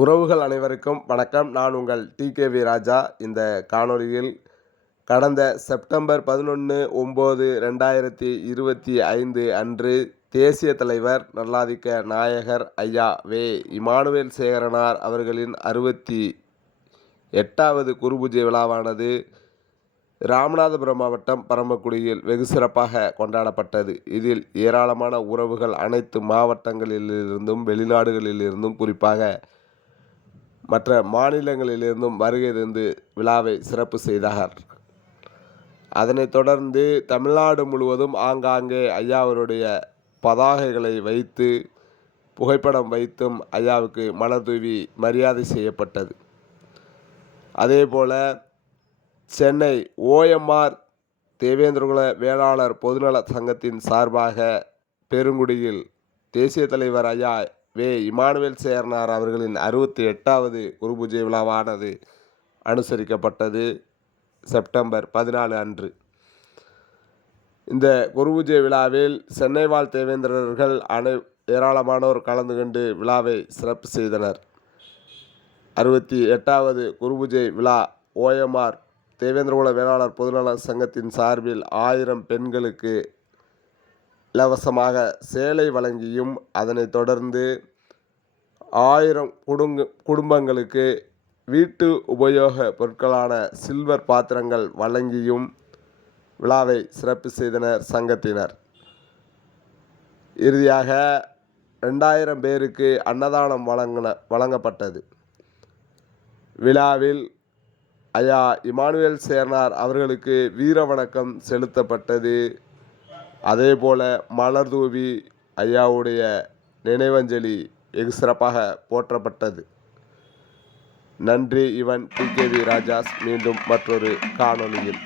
உறவுகள் அனைவருக்கும் வணக்கம். நான் உங்கள் டிகேவி ராஜா. இந்த காணொளியில் கடந்த செப்டம்பர் 11/9/2025 அன்று தேசிய தலைவர் நல்லாதிக்க நாயகர் ஐயா வே. இமானுவேல் சேகரனார் அவர்களின் 68வது குருபூஜை விழாவானது ராமநாதபுரம் மாவட்டம் பரமக்குடியில் வெகு சிறப்பாக கொண்டாடப்பட்டது. இதில் ஏராளமான உறவுகள் அனைத்து மாவட்டங்களிலிருந்தும் வெளிநாடுகளிலிருந்தும் குறிப்பாக மற்ற மாநிலங்களிலிருந்தும் வருகை தந்து விழாவை சிறப்பு செய்தார். அதனைத் தொடர்ந்து தமிழ்நாடு முழுவதும் ஆங்காங்கே ஐயாவருடைய பதாகைகளை வைத்து புகைப்படம் வைத்தும் ஐயாவுக்கு மலர் தூவி மரியாதை செய்யப்பட்டது. அதேபோல சென்னை ஓஎம்ஆர் தேவேந்திரகுல வேளாளர் பொதுநல சங்கத்தின் சார்பாக பெருங்குடியில் தேசிய தலைவர் ஐயா வே. இமானுவேல் சேகரனார் அவர்களின் 68வது குருபூஜை விழாவானது அனுசரிக்கப்பட்டது செப்டம்பர் 14 அன்று. இந்த குருபூஜை விழாவில் சென்னை வாழ் தேவேந்திரர்கள் ஏராளமானோர் கலந்து கொண்டு விழாவை சிறப்பு செய்தனர். 68வது குருபூஜை விழா ஓஎம்ஆர் தேவேந்திரகுல வேளாளர் பொதுநல சங்கத்தின் சார்பில் 1000 பெண்களுக்கு இலவசமாக சேலை வழங்கியும், அதனைத் தொடர்ந்து 1000 குடும்பங்களுக்கு வீட்டு உபயோக பொருட்களான சில்வர் பாத்திரங்கள் வழங்கியும் விழாவை சிறப்பு செய்தனர் சங்கத்தினர். இறுதியாக 2000 பேருக்கு அன்னதானம் வழங்கப்பட்டது. விழாவில் ஐயா இமானுவேல் சேகரனார் அவர்களுக்கு வீர வணக்கம் செலுத்தப்பட்டது. அதேபோல மலர் தூவி ஐயாவுடைய நினைவஞ்சலி வெகு சிறப்பாக போற்றப்பட்டது. நன்றி. இவன் டிகேவி ராஜாஸ். மீண்டும் மற்றொரு காணொளியில்.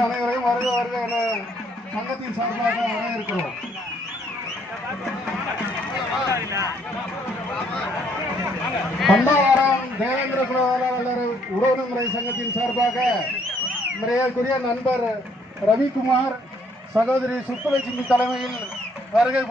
அனைவரையும் வருக வருக என சங்கத்தின் சார்பாக வரவேற்கிறோம். பண்டாவரம் தேவேந்திர குல வேளாளர் உறவுமுறை சங்கத்தின் சார்பாக மரியாதைக்குரிய நண்பர் ரவிக்குமார், சகோதரி சுப்புலட்சுமி தலைமையில் வருகை